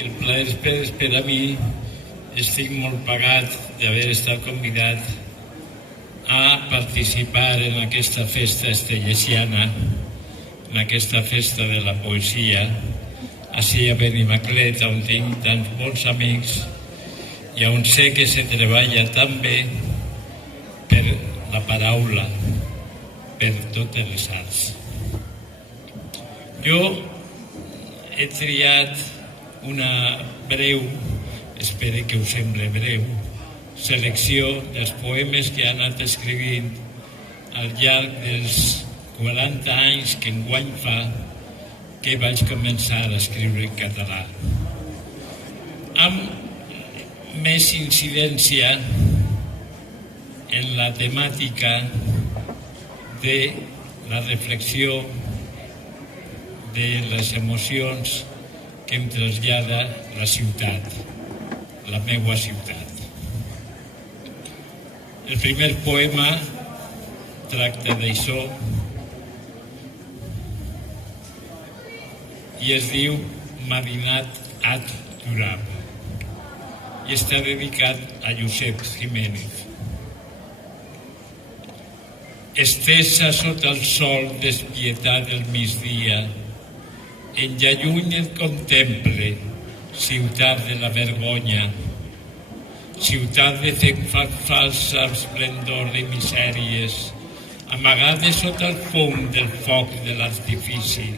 El plaer és per a mi. Estic molt pagat d'haver estat convidat a participar en aquesta festa estellesiana, en aquesta festa de la poesia, així a Benimaclet, on tinc tants bons amics i on sé que se treballa tan bé per la paraula, per totes les arts. Jo he triat una breu, espero que us sembli breu, selecció dels poemes que he anat escrivint al llarg dels 40 anys que enguany fa que vaig començar a escriure en català. Amb més incidència en la temàtica de la reflexió de les emocions que em trasllada la ciutat, la meua ciutat. El primer poema tracta d'això i es diu Madinat ad Turab i està dedicat a Josep Jiménez. Estesa sota el sol despietat del migdia, en lluny et contemple, ciutat de la vergonya, ciutat de falsa esplendor de misèries, amagades sota el fum del foc de l'artifici.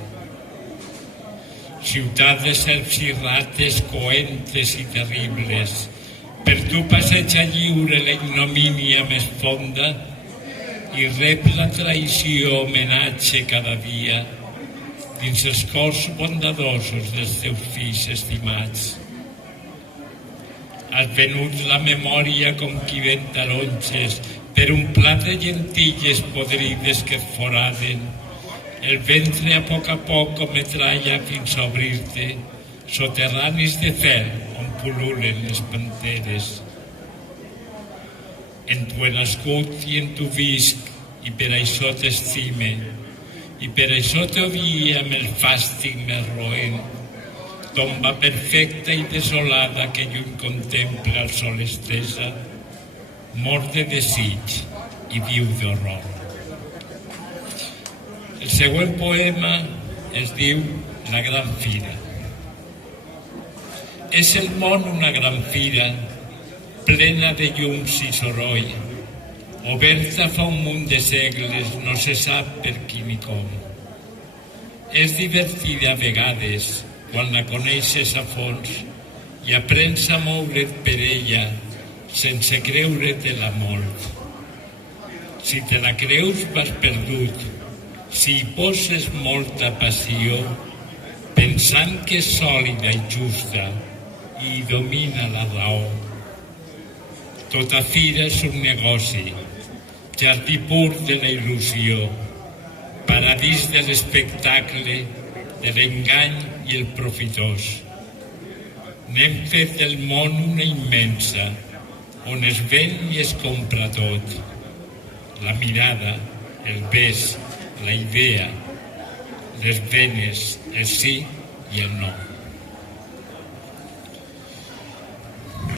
Ciutat de serps i rates coentes i terribles, per tu passeja lliure la ignomínia més fonda i rep la traïció homenatge cada dia dins els cors bondadosos dels teus fills estimats. Has venut la memòria com qui ven taronges per un plat de llentilles podrides que et foraden, el ventre a poc com metralla fins a obrir-te, soterranis de fel on pul·lulen les panteres. En tu he nascut i en tu visc, i per això t'estime, i per això t'odia amb el fàstic més roent, tomba perfecta i desolada que lluny contempla el sol estesa, mort de desig i viu d'horror. El següent poema es diu La gran fira. És el món una gran fira, plena de llums i soroll, oberta fa un munt de segles, no se sap per qui ni com. És divertida a vegades, quan la coneixes a fons i aprens a moure't per ella, sense creure-te-la molt. Si te la creus vas perdut, si hi poses molta passió, pensant que és sòlida i justa i domina la raó. Tota fira és un negoci, jardí pur de la il·lusió, paradís de l'espectacle, de l'engany i el profitós. N'hem fet del món una immensa, on es ven i es compra tot. La mirada, el bes, la idea, les venes, el sí i el no.